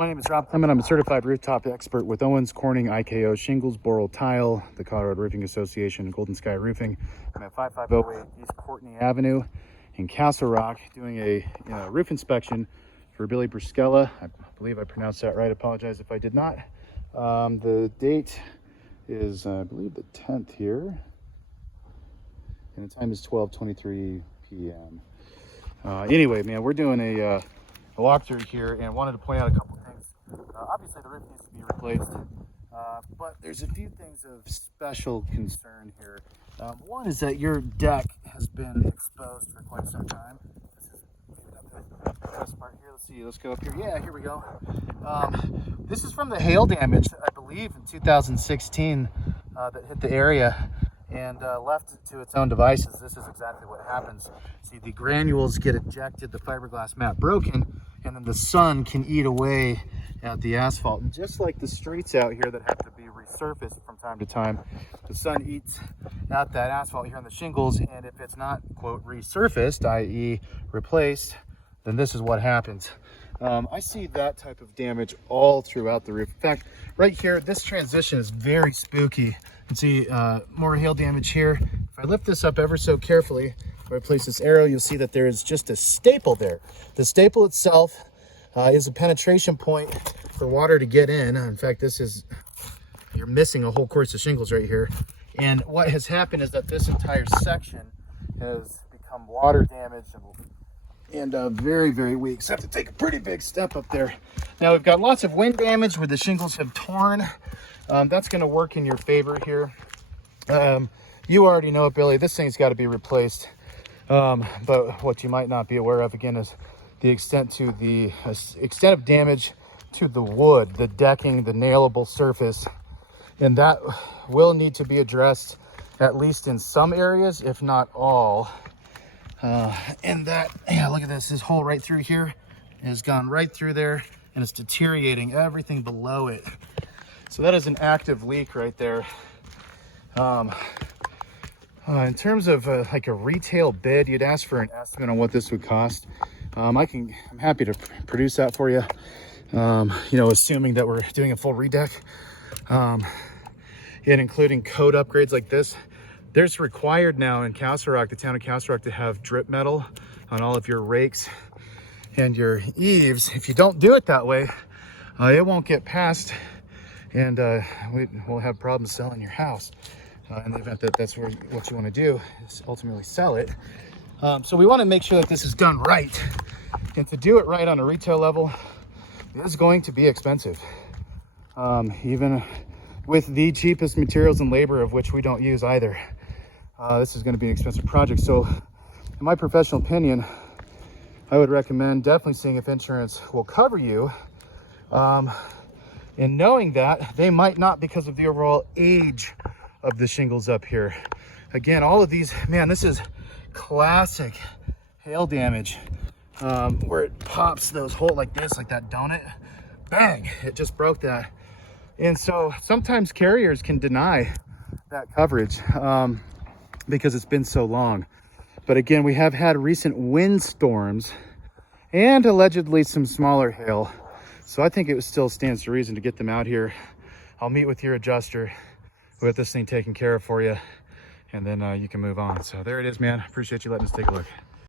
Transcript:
My name is Rob Clement. I'm a certified rooftop expert with Owens Corning IKO Shingles, Boral Tile, the Colorado Roofing Association, and Golden Sky Roofing. I'm at 5508 East Courtney Avenue in Castle Rock doing a roof inspection for Billy Bruscella. I believe I pronounced that right. I apologize if I did not. The date is, I believe, the 10th here, and the time is 12:23 p.m. Anyway, man, we're doing a walkthrough here, and wanted to point out a couple things. Obviously, the roof needs to be replaced, but there's a few things of special concern here. One is that your deck has been exposed for quite some time. This is the best part here. Let's see. Let's go up here. Yeah, here we go. This is from the hail damage, I believe, in 2016 that hit the area and left it to its own devices. This is exactly what happens. See, the granules get ejected, the fiberglass mat broken, and then the sun can eat away at the asphalt. And just like the streets out here that have to be resurfaced from time to time, the sun eats at that asphalt here on the shingles, and if it's not, quote, resurfaced, i.e. replaced, then this is what happens. I see that type of damage all throughout the roof. In fact, right here, this transition is very spooky. You can see more hail damage here. If I lift this up ever so carefully, if I place this arrow, you'll see that there is just a staple there. The staple itself is a penetration point for water to get in. In fact, you're missing a whole course of shingles right here. And what has happened is that this entire section has become water damaged and very, very weak. So I have to take a pretty big step up there. Now we've got lots of wind damage where the shingles have torn. That's going to work in your favor here. You already know it, Billy. This thing's got to be replaced. But what you might not be aware of, again, is the extent of damage to the wood, the decking, the nailable surface, and that will need to be addressed at least in some areas, if not all. And that, yeah, look at this hole right through here has gone right through there, and it's deteriorating everything below it. So that is an active leak right there. In terms of like a retail bid, you'd ask for an estimate on what this would cost. I'm happy to produce that for you. Assuming that we're doing a full redeck, and including code upgrades like this. There's required now in Castle Rock, the town of Castle Rock, to have drip metal on all of your rakes and your eaves. If you don't do it that way, it won't get passed, and we'll have problems selling your house. In the event that that's what you want to do, is ultimately sell it. So we want to make sure that this is done right, and to do it right on a retail level is going to be expensive, even with the cheapest materials and labor, of which we don't use either. This is going to be an expensive project. So in my professional opinion, I would recommend definitely seeing if insurance will cover you, and knowing that they might not, because of the overall age of the shingles up here. Again, all of these, man, this is classic hail damage, where it pops those holes like this, like that donut. Bang, it just broke that. And so sometimes carriers can deny that coverage because it's been so long. But again, we have had recent windstorms and allegedly some smaller hail. So I think it still stands to reason to get them out here. I'll meet with your adjuster, with this thing taken care of for you, and then you can move on. So there it is, man. Appreciate you letting us take a look.